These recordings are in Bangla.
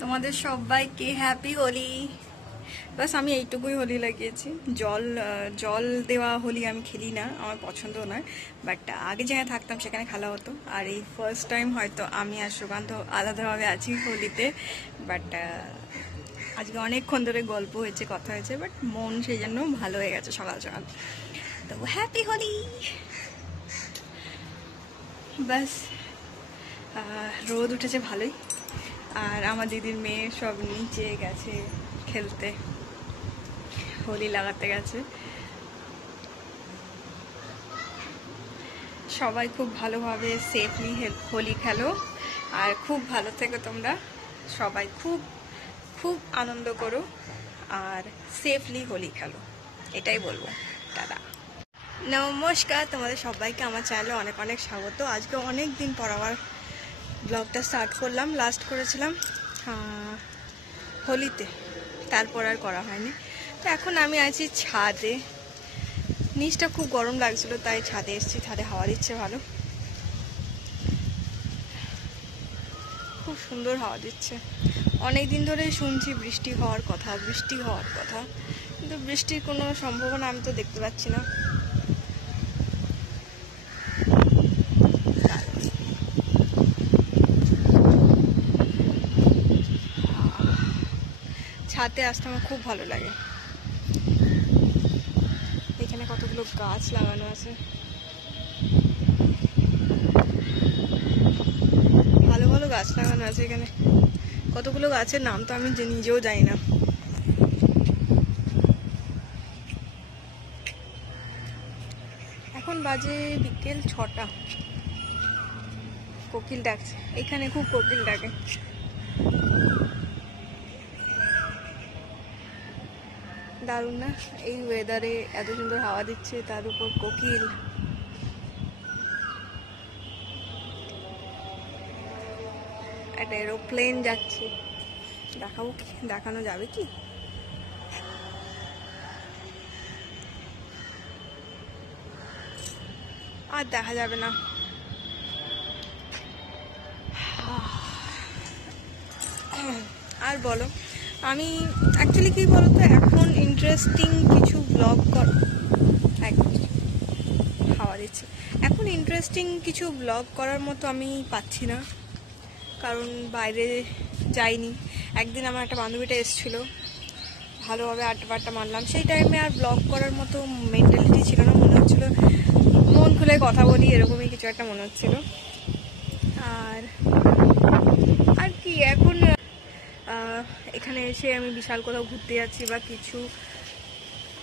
তোমাদের সবাইকে হ্যাপি হোলি। বাস আমি এইটুকুই হোলি লাগিয়েছি। জল দেওয়া হোলি আমি খেলি না, আমার পছন্দ নয়। বাট আগে যেখানে থাকতাম সেখানে খেলা হতো। আর এই ফার্স্ট টাইম হয়তো আমি আর সুকান্ত আলাদাভাবে আছি হোলিতে। বাট আজকে অনেকক্ষণ ধরে গল্প হয়েছে, কথা হয়েছে, বাট মন সেই জন্য ভালো হয়ে গেছে সকাল সকাল। তো হ্যাপি হোলি। বাস রোদ উঠেছে ভালোই। আর আমার দিদির মেয়ে সব নিচে গেছে খেলতে, হোলি লাগাতে গেছে। সবাই খুব ভালোভাবে সেফলি হোলি খেলো, আর খুব ভালো থেকো তোমরা সবাই। খুব খুব আনন্দ করো আর সেফলি হোলি খেলো, এটাই বলবো। দাদা নমস্কার, তোমাদের সবাইকে আমার চ্যানেলে অনেক অনেক স্বাগত। আজকে অনেক দিন পর আবার ব্লগটা স্টার্ট করলাম। লাস্ট করেছিলাম হোলিতে, তারপর আর করা হয়নি। তো এখন আমি আছি ছাদে। নিচটা খুব গরম লাগছিল, তাই ছাদে এসেছি। ছাদে হাওয়া দিচ্ছে ভালো, খুব সুন্দর হাওয়া দিচ্ছে। অনেক দিন ধরেই শুনছি বৃষ্টি হওয়ার কথা, বৃষ্টি হওয়ার কথা, কিন্তু বৃষ্টির কোনো সম্ভাবনা আমি তো দেখতে পাচ্ছি না। ছাদে আসতে আমার খুব ভালো লাগে। এখানে কতগুলো গাছ লাগানো আছে, ভালো ভালো গাছ লাগানো আছে এখানে। কতগুলো গাছের নাম তো আমি নিজেও জানি না। এখন বাজে বিকেল 6টা। কোকিল ডাকছে, এখানে খুব কোকিল ডাকে। দারুণ না? এই ওয়েদারে এত সুন্দর হাওয়া দিচ্ছে, তার উপর কোকিল। একটা এরোপ্লেন যাচ্ছে, দেখাবো কি? দেখানো যাবে কি? আর দেখা যাবে না। আর বলো, আমি অ্যাকচুয়ালি কি বলতো, এখন ইন্টারেস্টিং কিছু ব্লগ হাওয়া দিচ্ছে। এখন ইন্টারেস্টিং কিছু ব্লগ করার মতো আমি পাচ্ছি না, কারণ বাইরে যাইনি। একদিন আমার একটা বান্ধবীটা এসেছিলো, ভালোভাবে আড্ডা মারলাম। সেই টাইমে আর ব্লগ করার মতো মেন্টালিটি ছিল না। মনে হচ্ছিল মন খুলে কথা বলি, এরকমই কিছু একটা মনে হচ্ছিল। আর কি এখন এখানে এসে আমি বিশাল কোথাও ঘুরতে যাচ্ছি বা কিছু,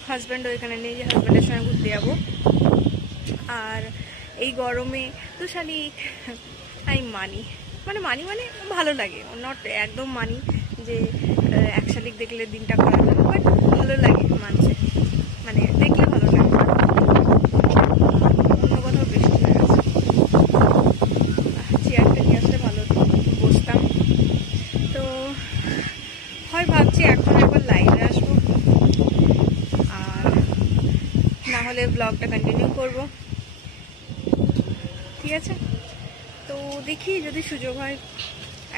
হাজব্যান্ডও এখানে নেই যে হাজব্যান্ডের সঙ্গে ঘুরতে যাবো। আর এই গরমে তো শালিক আমি মানি মানে ভালো লাগে, নট একদম মানি যে এক শালিক দেখলে দিনটা খারাপ লাগে, বাট ভালো লাগে মানছে, মানে দেখলে ভালো লাগে। অন্য কোথাও বৃষ্টি হয়ে গেছে, চেয়ারটা নিয়ে আসলে ভালো বসতাম। তো হয় ভাবছি এখন একবার লাইভে আসবো, আর না হলে ব্লগটা কন্টিনিউ করব। ঠিক আছে, তো দেখি যদি সুযোগ হয়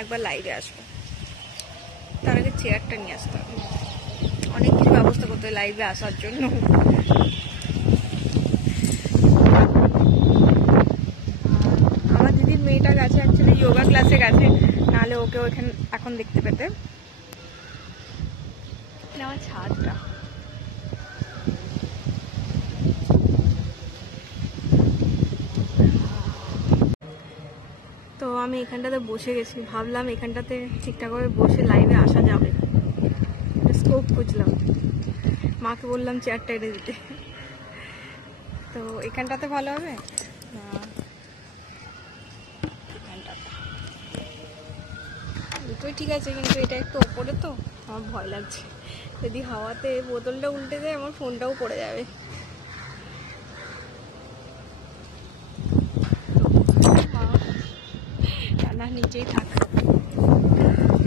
একবার লাইভে আসবো। তার আগে চেয়ারটা নিয়ে আসতে হবে, অনেক কিছু ব্যবস্থা করতে হয় লাইভে আসার জন্য। আমার দিদির মেয়েটা গেছে অ্যাকচুয়ালি যোগা ক্লাসে গেছে, নাহলে ওকে ওখানে এখন দেখতে পেতে। আমার ছাদটা তো আমি এখানটাতে বসে গেছি, ভাবলাম এখানটাতে ঠিকঠাকভাবে বসে লাইভে আসা যাবে, স্কোপ খুঁজলাম। মাকে বললাম চেয়ারটা এনে দিতে। তো এখানটাতে ভালো হবে, এখানটাতে দুটোই ঠিক আছে, কিন্তু এটা একটু ওপরে তো আমার ভয় লাগছে। যদি হাওয়াতে বোতলটা উল্টে যায় আমার ফোনটাও পড়ে যাবে। না নিচেই থাক,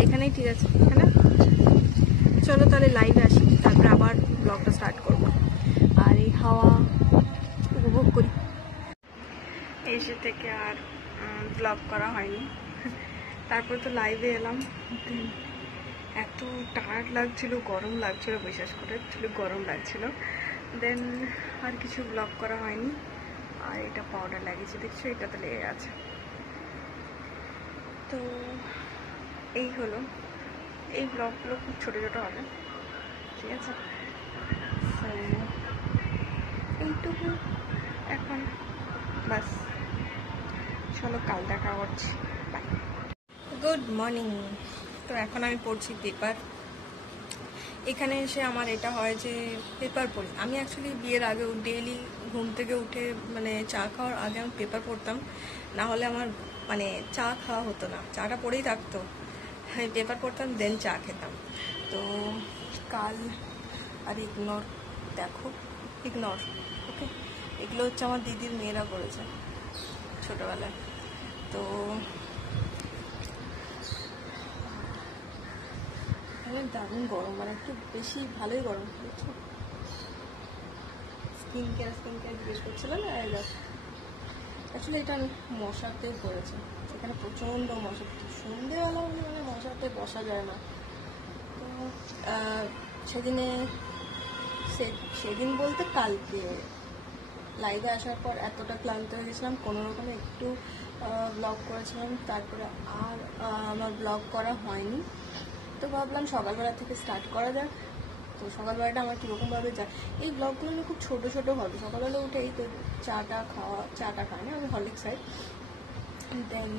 এখানেই ঠিক আছে। এখানে চলো তাহলে লাইভে আসি, তারপরে আবার ব্লগটা স্টার্ট করবো আর এই হাওয়া উপভোগ করি। এসে থেকে আর ব্লগ করা হয়নি, তারপরে তো লাইভে এলাম। এত টায়ার্ড লাগছিল, গরম লাগছিল, বিশ্বাস করে গরম লাগছিল। দেন আর কিছু ব্লগ করা হয়নি। আর এটা পাউডার লাগিয়েছে, দেখছো এটাতে লেগে আছে। তো এই হলো, এই ব্লগগুলো খুব ছোটো ছোটো হবে, ঠিক আছে। তো এইটুকু এখন, বাস। চলো কাল দেখা করছি, বাই। Good morning. তো এখন আমি পড়ছি পেপার। এখানে এসে আমার এটা হয় যে পেপার পড়ি। আমি অ্যাকচুয়ালি বিয়ের আগেও ডেইলি ঘুম থেকে উঠে মানে চা খাওয়ার আগে আমি পেপার পড়তাম, না হলে আমার মানে চা খাওয়া হতো না, চাটা পড়েই থাকতো। আমি পেপার পড়তাম, দেন চা খেতাম। তো কাল আর ইগনোর, দেখো ইগনোর, ওকে। এগুলো হচ্ছে আমার দিদির মেয়েরা করেছে ছোটোবেলায়। তো দারুণ গরম, মানে একটু বেশি ভালোই গরম হচ্ছে। স্কিন কেয়ার জিজ্ঞেস করছিলাম না, অ্যাকচুয়ালি এটা আমি মশাতে পড়েছে, এখানে প্রচণ্ড মশা। সন্ধেবেলা মানে মশাতে বসা যায় না। তো সেদিনে সেদিন বলতে কালকে লাইভে আসার পর এতটা ক্লান্ত হয়ে গেছিলাম, কোনো রকমে একটু ব্লগ করেছিলাম, তারপরে আর আমার ব্লগ করা হয়নি। তো ভাবলাম সকালবেলা থেকে স্টার্ট করা যাক। তো সকালবেলাটা আমার কীরকমভাবে যায়, এই ব্লগগুলো আমি খুব ছোটো ছোটো হবে। সকালবেলা উঠেই তো চাটা খাই না আমি, হরলিক্স খাই, দেন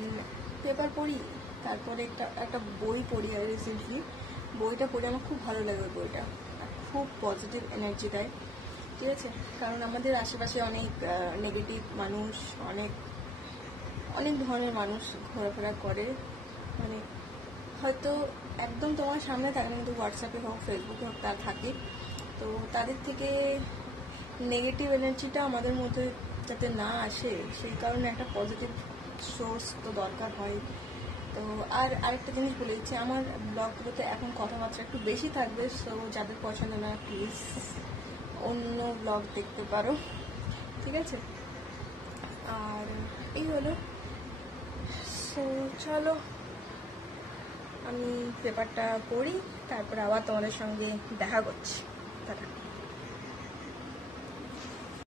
পেপার পড়ি, তারপরে একটা বই পড়ি। আর রিসেন্টলি বইটা পড়ে আমার খুব ভালো লাগে। ওই বইটা খুব পজিটিভ এনার্জি দেয়, ঠিক আছে। কারণ আমাদের আশেপাশে অনেক নেগেটিভ মানুষ, অনেক ধরনের মানুষ ঘোরাফেরা করে, মানে হয়তো একদম তোমার সামনে থাকে না, কিন্তু হোয়াটসঅ্যাপে হোক ফেসবুকে হোক তার থাকে। তো তাদের থেকে নেগেটিভ এনার্জিটা আমাদের মধ্যে যাতে না আসে, সেই কারণে একটা পজিটিভ সোর্স তো দরকার হয়। তো আর আরেকটা জিনিস বলে দিচ্ছি, আমার ব্লগগুলোতে এখন কথাবার্তা একটু বেশি থাকবে। সো যাদের পছন্দ না প্লিজ অন্য ব্লগ দেখতে পারো, ঠিক আছে। আর এই হলো। সো চলো আমি পেপারটা পড়ি, তারপর আবার তোমাদের সঙ্গে দেখা করছি। টাটা।